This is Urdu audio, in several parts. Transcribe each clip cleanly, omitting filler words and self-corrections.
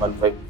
15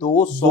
200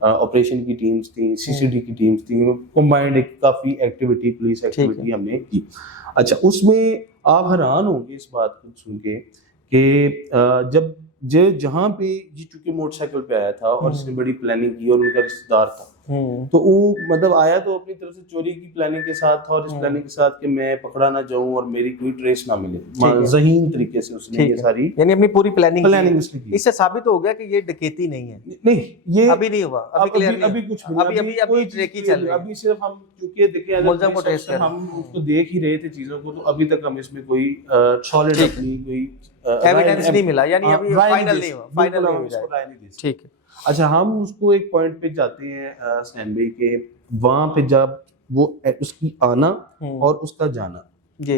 آپریشن کی ٹیمز تھیں, CCD کی ٹیمز تھیں, کمبائنڈ ایک کافی ایکٹیویٹی, پولیس ایکٹیویٹی ہم نے کی. اچھا, اس میں آپ حیران ہوں گے اس بات کو سن کے کہ جب جہاں پہ یہ چونکہ موٹر سائیکل پہ آیا تھا اور اس نے بڑی پلاننگ کی اور ان کا رشتہ دار تھا, تو وہ مطلب آیا تو اپنی طرف سے چوری کی پلاننگ کے ساتھ تھا, اور اس پلاننگ کے ساتھ کہ میں پکڑا نہ جاؤں اور میری کوئی ٹریس نہ ملے, ذہین طریقے سے اس نے یہ ساری یعنی اپنی پوری پلاننگ اس نے کی. اس سے ثابت ہو گیا کہ یہ ڈکیتی نہیں ہے. نہیں, یہ ابھی نہیں ہوا, ابھی کچھ ابھی ٹریک ہی چل رہی ہے. ابھی صرف ہم چونکہ دیکھیں ملزم کو ٹریس کر ہم اس کو دیکھ ہی رہے تھے چیزوں کو, تو ابھی تک ہم اس میں کوئی سالڈ اپنی کوئی ایویڈنس نہیں ملا, یعنی ابھی فائنل نہیں ہوا, فائنل نہیں ہوا. ٹھیک ہے. اچھا, ہم اس کو ایک پوائنٹ پہ جاتے ہیں حسین بھائی کے, وہاں پہ جب وہ اس کی آنا اور اس کا جانا,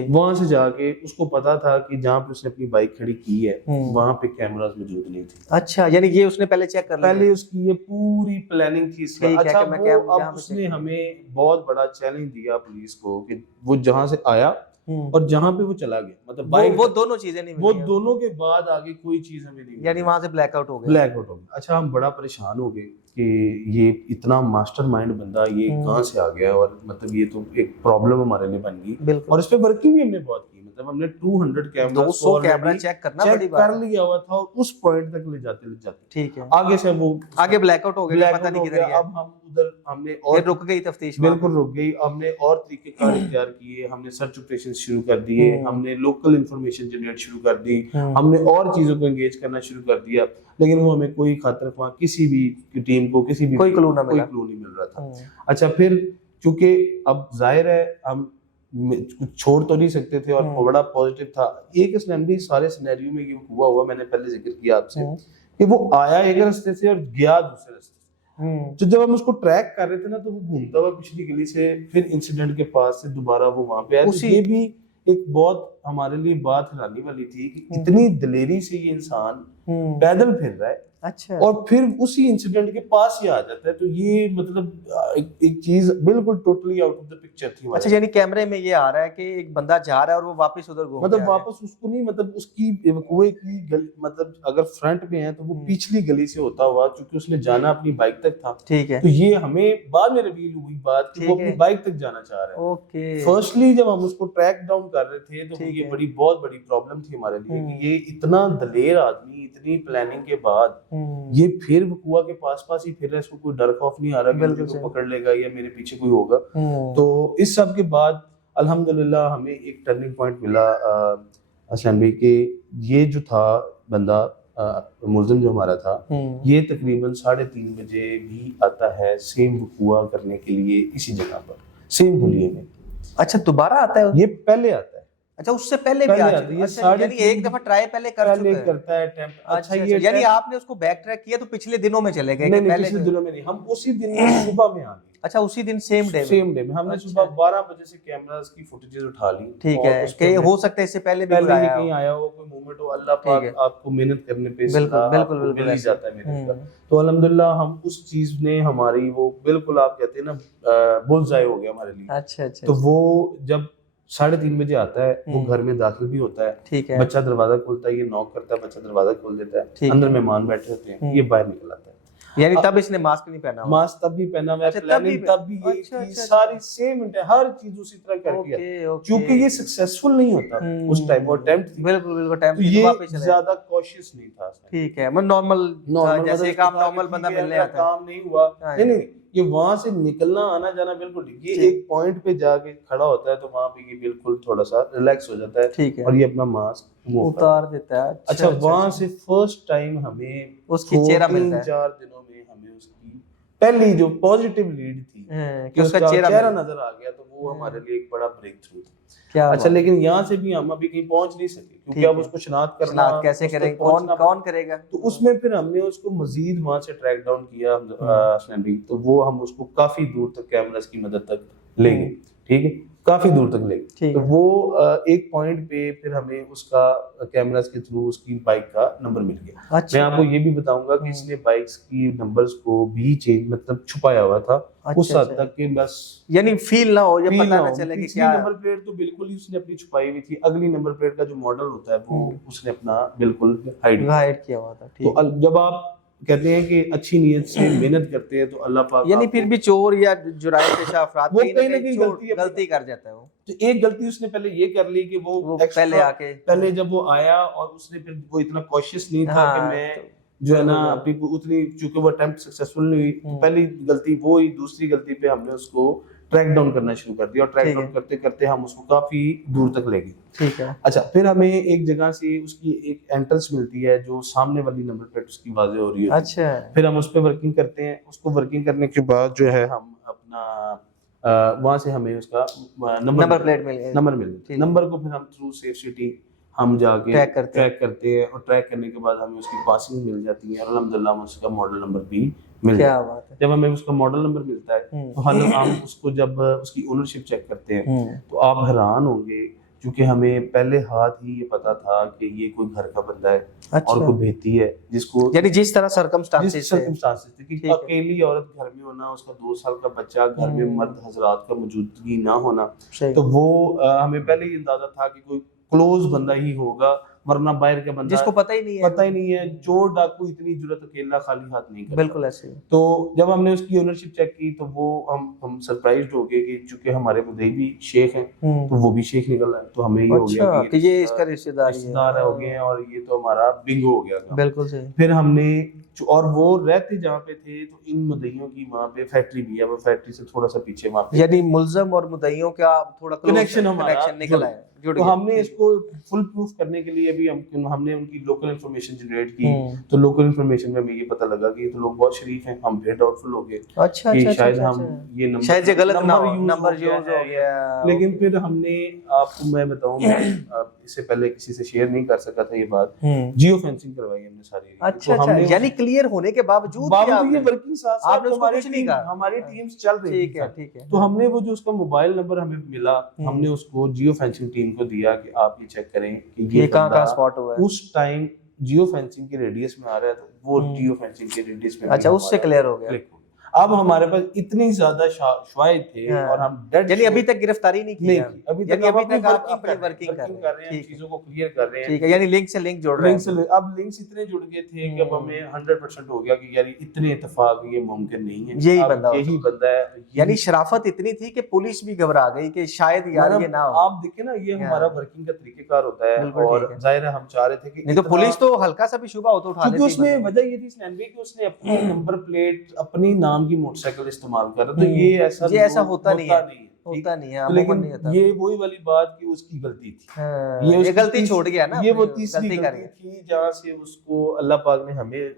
وہاں سے جا کے اس کو پتا تھا کہ جہاں پہ اس نے اپنی بائک کھڑی کی ہے وہاں پہ کیمراز موجود نہیں تھے. اچھا, یعنی یہ اس نے پہلے چیک کر لیا, پہلے اس کی یہ پوری پلاننگ تھی. اچھا, وہ اب اس نے ہمیں بہت بڑا چیلنج دیا پولیس کو کہ وہ جہاں سے آیا اور جہاں پہ وہ چلا گیا, مطلب وہ دونوں چیزیں نہیں, وہ دونوں کے بعد آگے کوئی چیز ہمیں نہیں, یعنی وہاں سے بلیک آؤٹ ہو گیا. اچھا, ہم بڑا پریشان ہو گئے کہ یہ اتنا ماسٹر مائنڈ بندہ یہ کہاں سے آ گیا, اور مطلب یہ تو ایک پرابلم ہمارے لیے بن گئی, اور اس پہ ورکنگ بھی ہم نے بہت کی. مطلب ہم نے 200 کیمرہ چیک کرنا کر لیا ہوا تھا, اور اس پوائنٹ تک لے جاتے ٹھیک ہے, آگے سے وہ آگے بلیک آؤٹ ہو گیا, پتہ نہیں کدھر گیا. اب ہم ادھر ہم نے اور رک گئی تفتیش, بالکل رک گئی. ہم نے اور طریقے کار اختیار کیے, ہم نے سرچ آپریشن شروع کر دیے, ہم نے لوکل انفارمیشن جنریٹ شروع کر دی, ہم نے اور چیزوں کو انگیج کرنا شروع کر دیا, لیکن وہ ہمیں کوئی خاطر خواہ کسی بھی ٹیم کو کسی بھی کوئی کلو نہیں مل رہا تھا. اچھا, پھر چونکہ اب ظاہر ہے ہم کچھ چھوڑ تو نہیں سکتے تھے, اور بڑا پازیٹیو تھا. ایک اسمبلی سارے سینیریو میں یہ ہوا میں نے پہلے ذکر کیا آپ سے کہ وہ آیا ایک راستے سے اور گیا دوسرے راستے سے. تو جب ہم اس کو ٹریک کر رہے تھے نا, تو وہ گھومتا ہوا پچھلی گلی سے پھر انسیڈنٹ کے پاس سے دوبارہ وہ وہاں پہ آیا. یہ بھی ایک بہت ہمارے لیے بات حیرانی والی تھی کہ اتنی دلیری سے یہ انسان پیدل پھر رہا ہے, اچھا, اور پھر اسی انسیڈنٹ کے پاس ہی آ جاتا ہے. تو یہ مطلب ایک چیز بالکل totally out of the picture تھی. اچھا, یعنی کیمرے میں یہ آ رہا ہے کہ ایک بندہ جا رہا ہے اور وہ واپس ادھر گھوم, مطلب واپس اس کو نہیں, مطلب اس کی کنویں کی گلی, مطلب اگر فرنٹ میں ہے تو وہ پچھلی گلی سے ہوتا ہوا, چونکہ اس نے جانا اپنی بائک تک تھا. ٹھیک ہے, تو یہ ہمیں بعد میں ریویل ہوئی بات کہ وہ اپنی بائک تک جانا چاہ رہا ہے. اوکے, فرسٹلی جب ہم اس کو ٹریک ڈاؤن کر رہے تھے تو یہ بہت بڑی پرابلم تھی ہمارے لیے کہ یہ اتنا دلیر آدمی اتنی پلاننگ کے بعد یہ پھر کنواں کے پاس ہی پھر رہا ہے, اس کو کوئی ڈر خوف نہیں آ رہا کہ میرے کو پکڑ لے گا یا میرے پیچھے کوئی ہوگا. تو اس سب کے بعد الحمدللہ ہمیں ایک ٹرننگ پوائنٹ ملا حسین بھائی کہ یہ جو تھا بندہ ملزم جو ہمارا تھا, یہ تقریباً 3:30 بجے بھی آتا ہے سیم کنواں کرنے کے لیے اسی جگہ پر, سیم حلیے میں. اچھا, دوبارہ آتا ہے یہ پہلے آتا ہے. اچھا, اس سے پہلے بھی آتا ہے, یعنی ایک دفعہ ٹرائی پہلے کرتا ہے اٹیمپٹ. اچھا, یعنی آپ نے اس کو بیک ٹریک کیا تو پچھلے دنوں میں چلے گئے؟ نہیں, پچھلے دنوں میں نہیں, ہم اسی دن صبح میں آ گئے. اچھا, اسی دن سیم ڈے میں ہم نے صبح 12 بجے سے کیمراز کی فوٹیجز اٹھا لی. ٹھیک ہے, کہ ہو سکتا ہے اس سے پہلے بھی کہیں آیا ہو, کوئی موومنٹ ہو, اللہ پاک آپ کو محنت کرنے پہ بالکل مل ہی جاتا ہے محنت کا. تو الحمدللہ ہم اس چیز نے ہماری وہ بالکل آپ کہتے ہیں نا بولز آئی ہو گیا ہمارے لیے. اچھا, تو وہ جب 3:30 بجے آتا ہے, وہ گھر میں داخل بھی ہوتا ہے. ٹھیک ہے, بچہ دروازہ کھولتا ہے, یہ نوک کرتا ہے, بچہ دروازہ کھول دیتا ہے, اندر مہمان بیٹھے ہوتے ہیں, یہ باہر نکل آتا ہے. یعنی تب اس نے ماسک نہیں پہنا, ماسک تب بھی پہنا ہوا ہے, پلاننگ تب بھی یہی تھی, ساری سیم ہر چیز اسی طرح کر کے, کیونکہ یہ سکسیسفل نہیں ہوتا اس ٹائم, وہ اٹیمپٹ تھی. بالکل ٹائم یہ زیادہ کوشش نہیں تھا. ٹھیک ہے, نارمل جیسے کام نارمل بندہ ملنے آتا ہے, کام نہیں ہوا. نہیں, یہ وہاں سے نکلنا آنا جانا بالکل ٹھیک. یہ ایک پوائنٹ پہ جا کے کھڑا ہوتا ہے تو وہاں پہ یہ بالکل تھوڑا سا ریلیکس ہو جاتا ہے, اور یہ اپنا ماسک اتار دیتا ہے. اچھا, وہاں سے فرسٹ ٹائم ہمیں اس کی چہرہ ملتا ہے. 4 دنوں میں ہمیں اس کی پہلی جو پازیٹیو لیڈ تھی کہ اس کا چہرہ نظر آ گیا, تو وہ ہمارے لیے ایک بڑا بریک تھرو تھا. اچھا, لیکن یہاں سے بھی ہم ابھی کہیں پہنچ نہیں سکے, کیونکہ اب اس کو شناخت کرنا کیسے کریں, کون کرے گا. تو اس میں پھر ہم نے اس کو مزید وہاں سے ٹریک ڈاؤن کیا حسین بھائی, تو وہ ہم اس کو کافی دور تک کیمراز کی مدد تک لے گئے. ٹھیک ہے, کافی دور تک لے گئے. تو وہ ایک پوائنٹ پہ پھر ہمیں اس کا کیمراز کے تھرو اس کی بائک کا نمبر مل گیا. میں آپ کو یہ بھی بتاؤں گا کہ اس نے بائکس کی نمبرز کو بھی چینج مطلب چھپایا ہوا تھا اس حد تک کہ بس یعنی فیل نہ ہو, یہ پتہ نہ چلے کہ کیا نمبر پلیٹ تو بالکل ہی اس نے اپنی چھپائی ہوئی تھی. اگلی نمبر پلیٹ کا جو ماڈل ہوتا ہے وہ اس نے اپنا بالکل ہائڈ کیا ہوا تھا. تو جب آپ کہتے ہیں کہ اچھی نیت سے محنت کرتے ہیں تو اللہ پاک یعنی پھر بھی چور یا جرائم پیشہ افراد وہ کہیں نہ کہیں غلطی کر جاتا ہے. وہ تو ایک غلطی اس نے پہلے یہ کر لی کہ وہ پہلے جب وہ آیا اور اس نے پھر وہ اتنا کوشش نہیں تھا کہ میں جو ہے نا اپنی اتنی، چونکہ وہ اٹیمپٹ سکسیسفل نہیں ہوئی، پہلی غلطی وہ ہوئی. دوسری غلطی پہ ہم نے اس کو ٹریک ڈاؤن کرنا شروع کر دیا اور ٹریک ڈاؤن کرتے کرتے ہم اس کو کافی دور تک لے گئے. ٹھیک ہے. اچھا پھر ہمیں ایک جگہ سے اس کی ایک انٹرنس ملتی ہے جو سامنے والی نمبر پلیٹ اس کی واضح ہو رہی ہے. اچھا پھر ہم اس پہ ورکنگ کرتے ہیں. اس کو ورکنگ کرنے کے بعد جو ہے ہم اپنا وہاں سے ہمیں اس کا نمبر پلیٹ مل گیا. نمبر کو پھر ہم تھرو سیف سٹی ہم جا کے ٹریک کرتے ہیں اور ٹریک کرنے کے بعد ہمیں اس کی پاسنگ مل جاتی ہے اور الحمدللہ ہمیں اس کا ماڈل نمبر بھی مل جاتا ہے. جب ہمیں اس کا ماڈل نمبر ملتا ہے تو ہم اس کو جب اس کی اونرشپ چیک کرتے ہیں تو آپ حیران ہوں گے، کیونکہ ہمیں پہلے ہاتھ ہی یہ پتا تھا کہ یہ کوئی گھر کا بندہ ہے اور کوئی بھیتی ہے جس کو یعنی جس طرح سرکمسٹانسز تھے کہ اکیلی عورت گھر میں ہونا، اس کا 2 سال کا بچہ گھر میں، مرد حضرات کا موجودگی نہ ہونا، تو وہ ہمیں پہلے ہی اندازہ تھا کہ کوئی کلوز بندہ ہی ہوگا، ورنہ باہر کا بندہ جس کو پتہ ہی نہیں ہے. چور ڈاکو اتنی جرات اکیلا خالی ہاتھ نہیں کرتا. بالکل ایسے. تو جب ہم نے اس کی اونرشپ چیک کی تو وہ ہم سرپرائزڈ ہو گئے کہ چونکہ ہمارے مدعی بھی شیخ ہیں تو وہ بھی شیخ نکل رہا ہے، تو ہمیں یہ ہو گیا کہ یہ اس کا رشتہ دار ہو گئے ہیں اور یہ تو ہمارا بنگو ہو گیا. بالکل صحیح. پھر ہم نے اور وہ رہتے جہاں پہ تھے تو ان مدعیوں کی وہاں پہ فیکٹری بھی ہے، وہ فیکٹری سے تھوڑا سا پیچھے وہاں پہ، یعنی ملزم اور مدعیوں کا تھوڑا کنیکشن نکل آیا. تو ہم نے اس کو فل پروف کرنے کے لیے بھی ہم نے ان کی لوکل انفارمیشن جنریٹ کی. تو لوکل انفارمیشن میں ہمیں یہ پتہ لگا کہ یہ تو لوگ بہت شریف ہیں. ہم پھر ڈاؤٹ فل ہو گئے کہ شاید ہم یہ غلط نمبر یوز ہو گیا. لیکن پھر ہم نے، آپ کو میں بتاؤں، اس سے پہلے کسی سے شیئر نہیں کر سکا تھا یہ بات، جیو فینسنگ کروائی ہم نے ساری. اچھا یعنی کلیئر ہونے کے باوجود یہ ورکنگ ساتھ ہماری ٹیمز چل رہی تھی. تو ہم نے وہ جو اس کا موبائل نمبر ہمیں ملا، ہم نے اس کو جیو فینسنگ ٹیم کو دیا کہ آپ یہ چیک کریں کہ یہ کہاں اسپاٹ ہوا ہے. اس ٹائم جیو فینسنگ کے ریڈیس میں آ رہا ہے، تو وہ جیو فینسنگ کے ریڈیس میں، اچھا اس سے کلیئر ہو گیا. اب ہمارے پاس اتنی زیادہ شواہد تھے اور ہم یعنی ابھی تک گرفتاری نہیں کی، ابھی تک آپ اپنی ورکنگ کر رہے ہیں، چیزوں کو کلیئر کر ررہے ہیں. ٹھیک ہے. یعنی لنک سے لنک جوڑ رہے ہیں. اب لنکس اتنے جڑ گئے تھے کہ اب ہمیں 100% ہو گیا کہ یار اتنے اتفاق یہ ممکن نہیں ہے، یہی بندہ ہے. یعنی شرافت اتنی تھی کہ پولیس بھی گھبرا گئی کہ شاید یار یہ نہ ہو. آپ دیکھیں نا، یہ ہمارا ورکنگ کا طریقہ کار ہوتا ہے اور ظاہر ہے ہم چاہ رہے تھے کہ نہیں تو پولیس تو ہلکا سا بھی شبہ ہو تو اٹھا لیتی. کیونکہ اس میں وجہ یہ تھی سنین بھائی کہ اس نے اپنی نمبر پلیٹ اپنی نام کی موٹر سائیکل استعمال کر رہا، تو یہ ایسا ہوتا نہیں ہے. لیکن یہ وہی والی بات کہ اس کی غلطی تھی، یہ غلطی چھوڑ گیا نا. یہ وہ تیسری غلطی تھی جہاں سے اس کو اللہ پاک نے ہمیں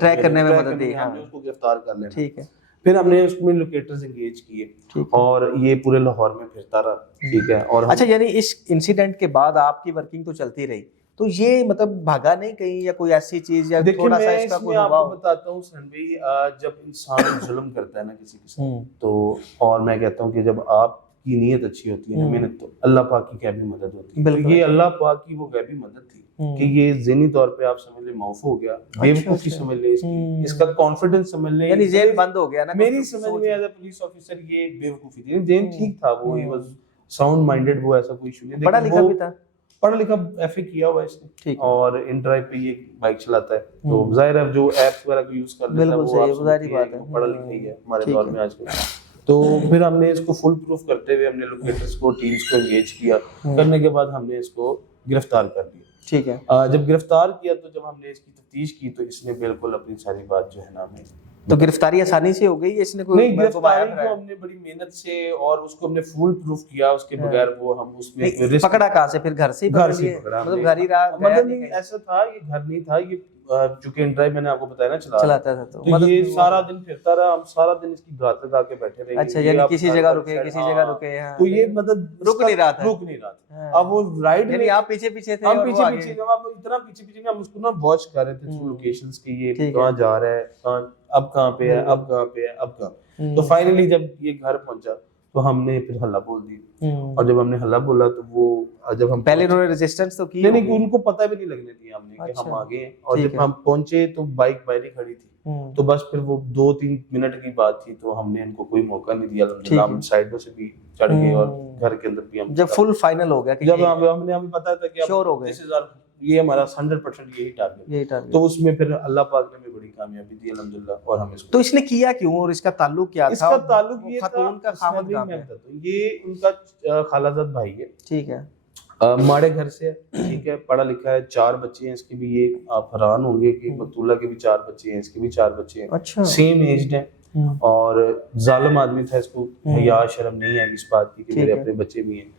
ٹریک کرنے میں مدد دی، ہم نے اس کو گرفتار کر لیا. ٹھیک ہے. پھر ہم نے اس میں لوکیٹرز انگیج کیے اور یہ پورے لاہور میں پھرتا رہا. ٹھیک ہے. اور اچھا یعنی اس انسیڈنٹ کے بعد آپ کی ورکنگ تو چلتی رہی، تو یہ مطلب بھاگا نہیں کہیں یا کوئی ایسی چیز یا تھوڑا سا اس کا کوئی ہوا؟ میں بتاتا ہوں سن بھائی، جب انسان ظلم کرتا ہے نا کسی کے ساتھ، تو اور میں کہتا ہوں کہ جب آپ کی نیت اچھی ہوتی ہے نا، محنت، تو اللہ پاک کی غیبی مدد ہوتی ہے. تو یہ اللہ پاک کی وہ غیبی مدد تھی کہ یہ ذہنی طور پہ آپ سمجھ لیں معاف ہو گیا، بیوقوفی سمجھ لیں، اس کا کانفیڈنس سمجھ لیں، یعنی ذہن بند ہو گیا نا. میری سمجھ میں ایز اے پولیس آفیسر یہ بیوقوفی تھی. ذہن ٹھیک تھا، وہ ہی واز ساؤنڈ مائنڈڈ، وہ ایسا کوئی ایشو نہیں. پڑھا لکھا بھی تھا، پڑھا لکھا ایف اے کیا ہوا اس نے، اور ان ڈرائیو پہ یہ بائک چلاتا ہے. تو ظاہر ہے جو ایپس وغیرہ کو یوز کر لیتا ہے وہ ظاہری بات ہے، پڑھا لکھا ہی ہے ہمارے دور میں آج کل. تو پھر ہم نے اس کو فل پروف کرتے ہوئے ہم نے لوکیٹرز کو، ٹیمز کو انگیج کیا. کرنے کے بعد ہم نے اس کو گرفتار کر لیا. ٹھیک ہے. جب گرفتار کیا تو جب ہم نے اس کی تفتیش کی تو اس نے بالکل اپنی ساری بات جو ہے نا ہمیں، تو گرفتاری آسانی سے ہو گئی، اس نے کوئی نہیں، گرفتاری کو ہم نے بڑی محنت سے اور اس کو ہم نے فل پروف کیا. اس کے بغیر وہ ہم اس میں پکڑا کہاں سے؟ پھر گھر سے پکڑا، مطلب گھر ہی رہا؟ مطلب نہیں ایسا تھا، یہ گھر نہیں تھا، یہ چونکہ ان ڈرائیو میں نے آپ کو بتایا نا چلاتا تھا، تو یہ سارا دن پھرتا رہا. ہم سارا دن اس کی گھات لگا کے بیٹھے رہے. اچھا یعنی کسی جگہ رکے تو یہ مطلب رک نہیں رہا تھا. اب وہ رائڈ یعنی آپ پیچھے پیچھے تھے، ہم پیچھے اتنا پیچھے میں ہم اس کو نا واچ کر رہے تھے تھرو لوکیشنز کہ یہ کہاں جا رہا ہے، اب کہاں پہ ہے، اب کہاں پہ ہے، اب کہاں. تو فائنلی جب یہ گھر پہنچا تو ہم نے پھر ہلہ بول دی. اور جب ہم نے ہلہ بولا تو وہ جب ہم پہلے انہوں نے ریزسٹنس تو کی نہیں، ان کو پتہ بھی نہیں لگنے دیا ہم نے کہ ہم آگے ہیں. اور جب ہم پہنچے تو بائک باہر ہی کھڑی تھی. تو بس پھر وہ 2-3 منٹ کی بات تھی تو ہم نے ان کو کوئی موقع نہیں دیا. ہم سائڈوں سے بھی چڑھ گئے اور گھر کے اندر بھی ہم جب فل فائنل ہو گیا کہ جب ہمیں پتا تھا کہ شور ہو گئے، یہ ہمارا 100% یہی ٹارگیٹ. تو اس میں پھر اللہ پاک نے ہمیں بڑی کامیابی دی الحمدللہ. اور ہم اس کو تو اس نے کیا کیوں اور اس کا تعلق کیا تھا؟ اس کا تعلق یہ خاتون کا خاوند کہاں ہے؟ یہ ان کا خالہ زاد بھائی ہے. ٹھیک ہے. ماڑے گھر سے ہے, ٹھیک ہے, پڑھا لکھا ہے, 4 بچے ہیں اس کے بھی. یہ آپ حیران ہوں گے کہ مقتولہ کے بھی 4 بچے ہیں, اس کے بھی 4 بچے ہیں. اچھا. سیم ایجڈ ہیں. اور ظالم آدمی تھا, اس کو حیا شرم نہیں ہے اس بات کی کہ میرے اپنے بچے بھی ہیں.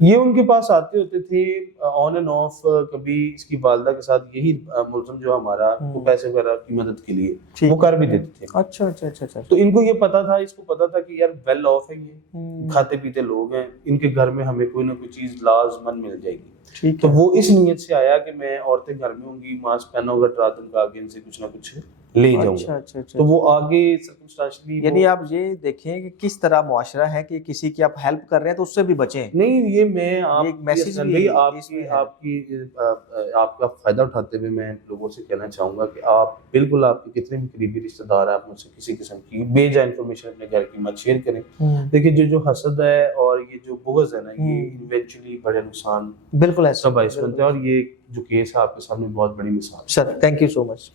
یہ ان کے پاس آتے ہوتے تھے آن اینڈ آف. کبھی اس کی والدہ کے ساتھ یہی ملزم جو ہمارا وہ پیسے وغیرہ کی مدد کے لیے وہ کر بھی دیتے تھے. اچھا اچھا اچھا. تو ان کو یہ پتا تھا, اس کو پتا تھا کہ یار ویل آف ہے, یہ کھاتے پیتے لوگ ہیں, ان کے گھر میں ہمیں کوئی نہ کوئی چیز لازمن مل جائے گی. تو وہ اس نیت سے آیا کہ میں عورتیں گھر میں ہوں گی, ماسک پہنا ہوگا, رات ان کا آگے ان سے کچھ نہ کچھ لے جاؤں گا. تو وہ آگے سرکمسٹانشلی, یعنی آپ یہ دیکھیں کہ کس طرح معاشرہ ہے کہ کسی کی آپ ہیلپ کر رہے ہیں تو اس سے بھی بچیں. نہیں, یہ میں آپ کا فائدہ اٹھاتے ہوئے میں لوگوں سے کہنا چاہوں گا کہ آپ بالکل, آپ کے کتنے بھی قریبی رشتہ دار ہیں, آپ مجھ سے کسی قسم کی بے جا انفارمیشن اپنے گھر کی مت شیئر کریں. دیکھیں جو حسد ہے اور یہ جو بغض ہے نا, یہ ایونچولی بڑے نقصان بالکل ایسا باعث بنتے ہیں. اور یہ جو کیس ہے آپ کے سامنے بہت بڑی مثال. Sir thank you so much.